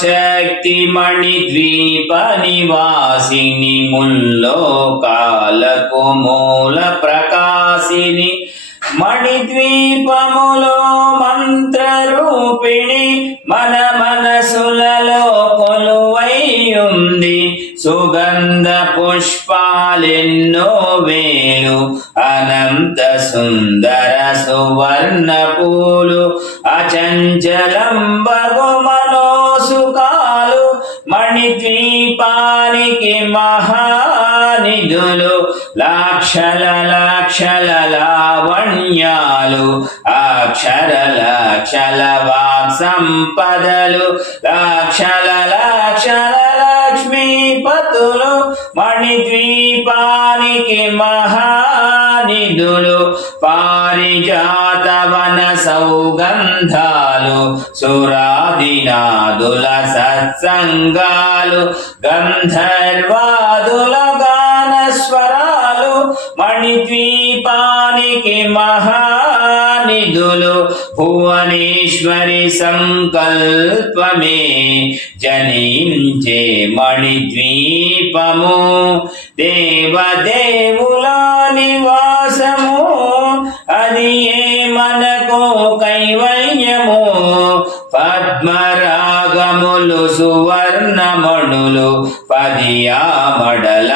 శక్తి మణిద్వీప నివాసిని ముల్లోకాలకు మూల ప్రకాశిని మణిద్వీపములో మంత్రరూపిణి మన మనసులలో కొలువైయుంది సుగంధ పుష్పాలెన్నో వేలు అనంత సుందర సువర్ణ పూలు అచంచలం బగు మనోసుకాలు మణిద్వీపానికి మహానిధులు లక్షల లక్షల లావణ్యాలు అక్షర లక్షల వాక్ సంపదలు లక్షల లక్షల లక్ష్మీపతులు మణిద్వీపానికి మహానిధులు పారిజాతవన సౌగంధాలు సురాదినాదుల సత్సంగాలు గంధర్వాదుల గానస్వరాలు మణిద్వీపానికి మహానిధులు భువనేశ్వరి సంకల్పమే జనించే మణిద్వీపము దేవదేవుల నివాసము అది ఏ మనకు కైవల్యము పద్మరాగములు సువర్ణమణులు పదియామడల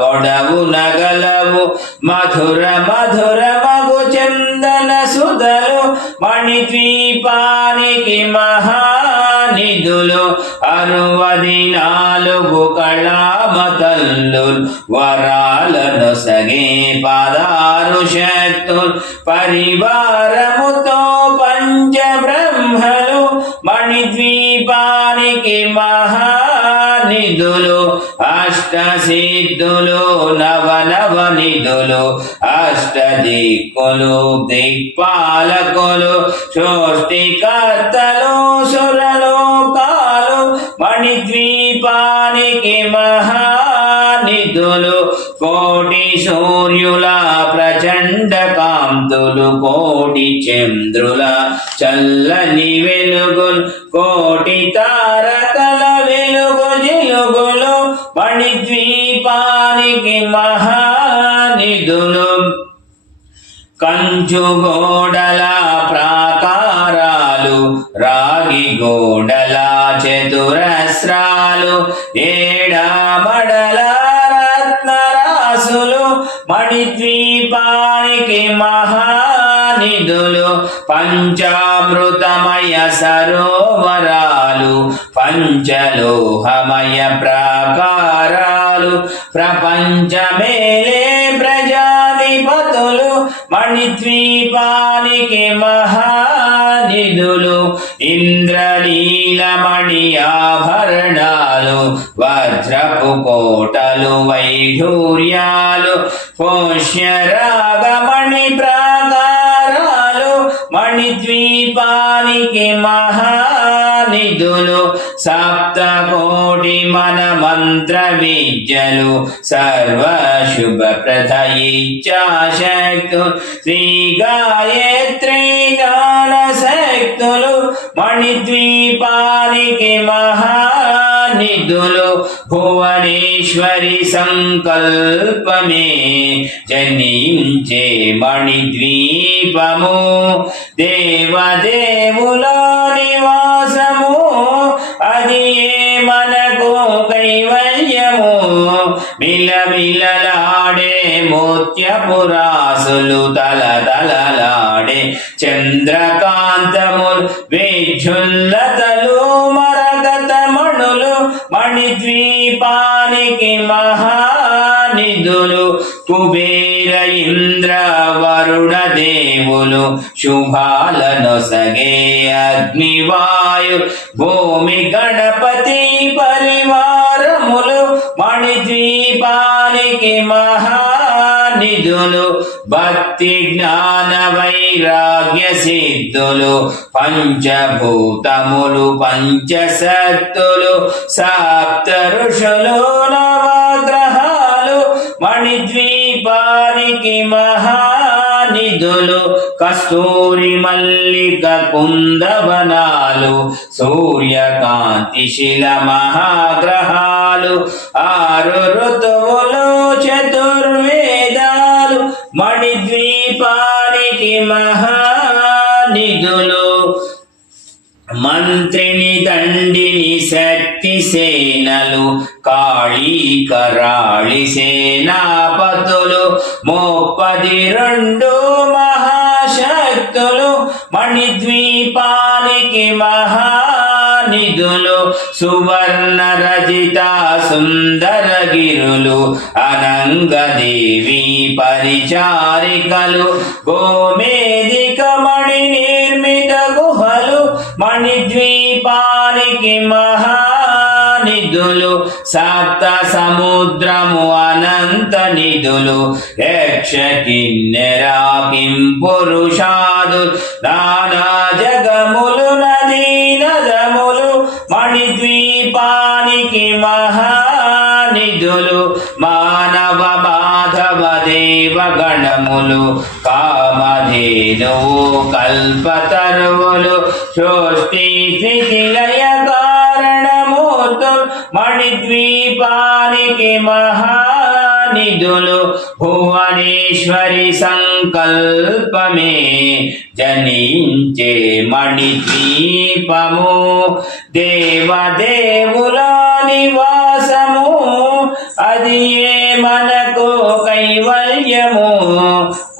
పొడవు నగలవు మధుర మధుర మగు చందన సుధలు మణిద్వీపానికి మహానిధులు 64 కళామతల్లు వరాలను సగే 16 శక్తులు పరివారముతో పంచబ్రహ్మలు మణిద్వీపానికి మహానిధులు అష్టసిద్ధులు నవనవనిధులు అష్టదిక్కులు దిక్పాలకులు సృష్టికర్తలు సురలోకాలు మణిద్వీపానికి మహానిధులు కోటి సూర్యుల ప్రచండ కాంతులు కోటి చంద్రుల చల్లని వెలుగులు కోటి తారకల వెలుగు జిలుగులు మణిద్వీపానికి మహానిధులు కంచు గోడల ప్రాకారాలు రాగి గోడల చతురస్రాలు ఏడామడల రత్నరాసులు మణిద్వీపానికి మహానిధులు పంచామృతమయ సరోవరాలు పంచలోహమయ ప్రాకారాలు ప్రపంచమేలే ప్రజాధిపతులు మణిద్వీపానికి మహానిధులు ఇంద్రనీలమణి ఆభరణాలు వజ్రపు కోటలు వైఢూర్యాలు పుష్యరాగమణి ప్రాకారాలు మణిద్వీపానికి మహానిధులు సప్తకోటి మన మంత్ర విద్యలు సర్వశుభప్రద ఇచ్ఛాశక్తులు శ్రీ గాయత్రి గాన శక్తులు మణిద్వీపానికి మహానిధులు భువనేశ్వరి సంకల్పమే జనించే మణిద్వీపము దేవదేవుల నివాసము అది ఏ మనకు కైవల్యము మిలమిలలాడే మోత్యపురాసులు తలతలలాడే చంద్రకాంతములు విజ్జుల్లతలు మరకతమణులు మణిద్వీపానికి మహానిధులు కుబేర ఇంద్ర వరుణ దేవులు శుభాలను సగే అగ్నివాయు భూమి గణపతి పరివారములు మణిద్వీపానికి మహానిధులు భక్తి జ్ఞాన వైరాగ్య సిద్ధులు పంచభూతములు పంచశక్తులు సప్త ఋషులు నవగ్రహాలు మణిద్వీపానికి మహానిధులు కస్తూరి మల్లిక కుందవనాలు సూర్యకాంతి శిల మహాగ్రహాలు 6 ఋతువులు చతుర్వేదాలు మణిద్వీపానికి మహానిధులు మంత్రిని దండిని శక్తి సేనలు కాళీ కరాళి సేనాపతులు 32 మహాశక్తులు మణిద్వీపానికి మహానిధులు సువర్ణ రజిత సుందర గిరులు అనంగదేవి పరిచారికలు గోమేదిక మణి నిర్మిత గుహలు మణిద్వీపానికి మహానిధులు సప్త సముద్రము అనంత నిధులు యక్ష కిన్నెర కిం పురుషాదు నానా జగములు నదీ నదములు మణిద్వీపానికి మహానిధులు మానవ మాధవ దేవ గణములు కామధేనువు కల్పతరువులు సృష్టి స్థితి లయ కారణమూర్తులు మణిద్వీపానికి మహానిధులు భువనేశ్వరి సంకల్పమే జనించే మణిద్వీపము దేవదేవుల నివాసము అది మనకు కైవల్యము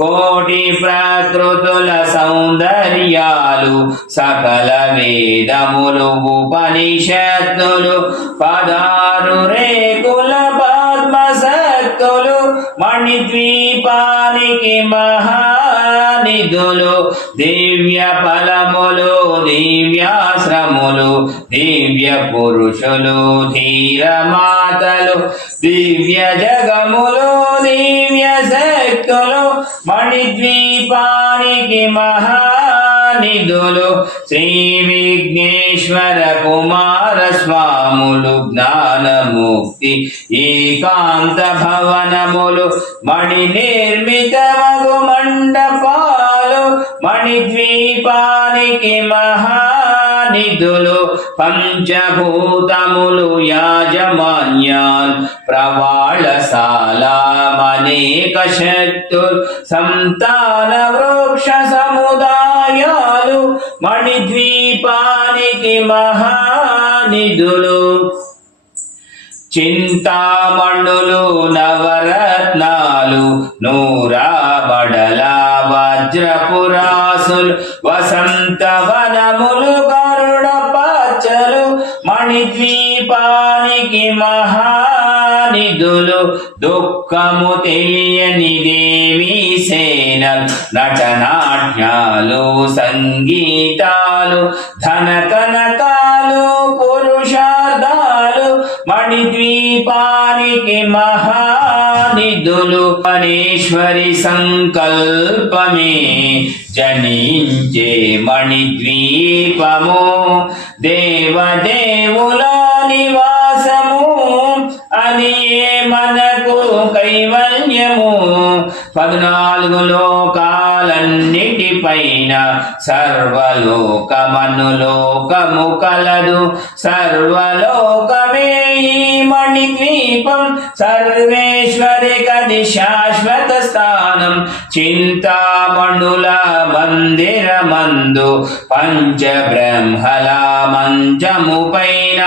కోటి ప్రకృతుల సౌందర్యాలు సకల వేదములు ఉపనిషత్తులు 16 రేకుల పద్మశక్తులు మణిద్వీపానికి మహానిధులు దివ్య ఫలములు దివ్యాశ్రములు దివ్య పురుషులు ధీరమాతలు దివ్య జగములు దివ్య శక్తులు మణిద్వీపానికి మహానిధులు శ్రీ విఘ్నేశ్వర కుమార స్వాములు జ్ఞానముక్తి ఏకాంత భవనములు మణి నిర్మిత మగు మండపాలు మణిద్వీపానికి మహానిధులు పంచభూతములు యాజమాన్యాన్ ప్రవాళశాల అనేక శక్తులు సంతాన వృక్ష సముదాయాలు మణిద్వీపానికి మహానిధులు చింతామణులు నవరత్నాలు నూరాబడల వజ్రపురాసులు వసంతవనములు గరుడ పచ్చలు మణిద్వీపానికి మహానిధులు దుఃఖము తెలియని దేవి సేనలు నటనాట్యాలు సంగీతాలు ధన కనకాలు పురుషార్థాలు మణిద్వీపానికి మహానిధులు అనేశ్వరి సంకల్పమే జనించే మణిద్వీపము దేవదేవుల నివాసము అని మనకు కైవల్యము 14 లోకాలన్నిటిపైన సర్వలోకమనులోకము కలదు సర్వలోకమే ఈ మణిద్వీపం సర్వేశ్వరి కది శాశ్వత స్థానం చింతామణుల మందిరమందు పంచబ్రహ్మల మంచము పైన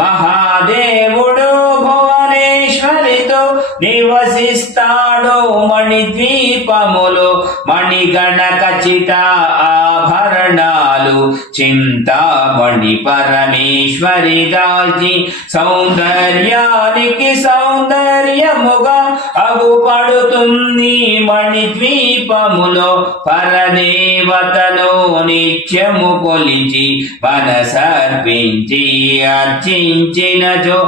మహాదేవుడు భువనేశ్వరితో నివసిస్తాడు మణిద్వీపములు మణిగణ ఖచ్చిత ఆభరణాలు చింతామణి పరమేశ్వరి దాల్చి సౌందర్యానికి సౌందర్యముగా అగుపడుతుంది మణిద్వీపములో పరదేవతను నిత్యము కొలిచి మనసర్పించి అర్చించినచో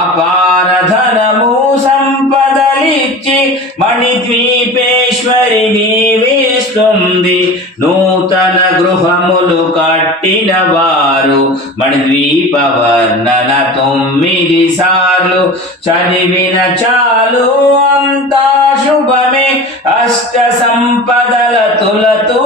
అపార ధనము సంపదలిచ్చి మణిద్వీపేశ్వరి దీవిస్తుంది నూతన గృహములు కట్టిన వారు మణిద్వీప వర్ణన 9 సార్లు చదివిన చాలు అంతా శుభమే అష్ట సంపదల తులతూ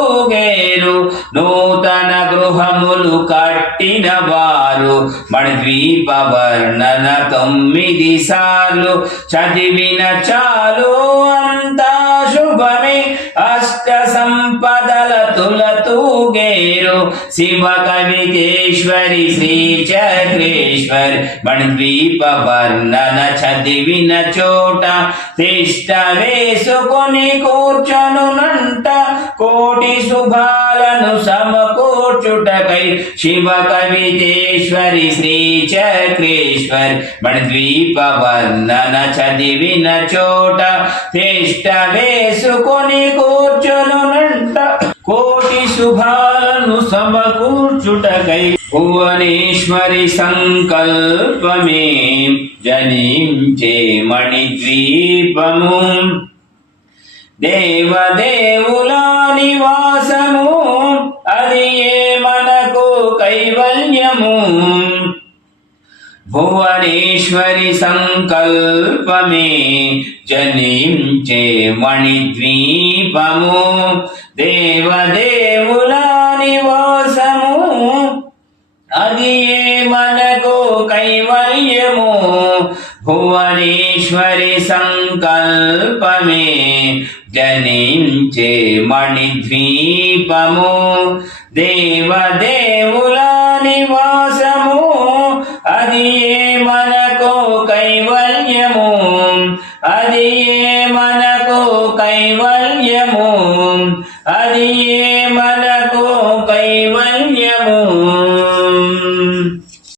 నూతన గృహములు కట్టిన వారు మణిద్వీప వర్ణన 9 సార్లు చదివిన చాలు అంతా శుభమే అష్ట సంపదల తులతూగేరు శివ కవితేశ్వరి శ్రీ చక్రేశ్వరి మణిద్వీప వర్ణన చదివిన చోట తిష్ట వేసుకొని కూర్చొనునంట కోటి శుభాలను సమకూర్చుటకై శివ కవితేశ్వరి శ్రీ చక్రేశ్వరి మణిద్వీప వర్ణన చదివిన చోట తిష్ట వేసుకొని కూర్చొనునంట కోటి శుభాలను సమకూర్చుటకై భువనేశ్వరి సంకల్పమే జనించే మణిద్వీపము దేవదేవుల నివాసము అది ఏ మనకు కైవల్యము భువనేశ్వరి సంకల్పమే జనించే మణిద్వీపము దేవదేవుల నివాసము అది ఏ మనకు కైవల్యము భువనేశ్వరి సంకల్పమే జనించే మణిద్వీపము దేవదేవుల నివాసము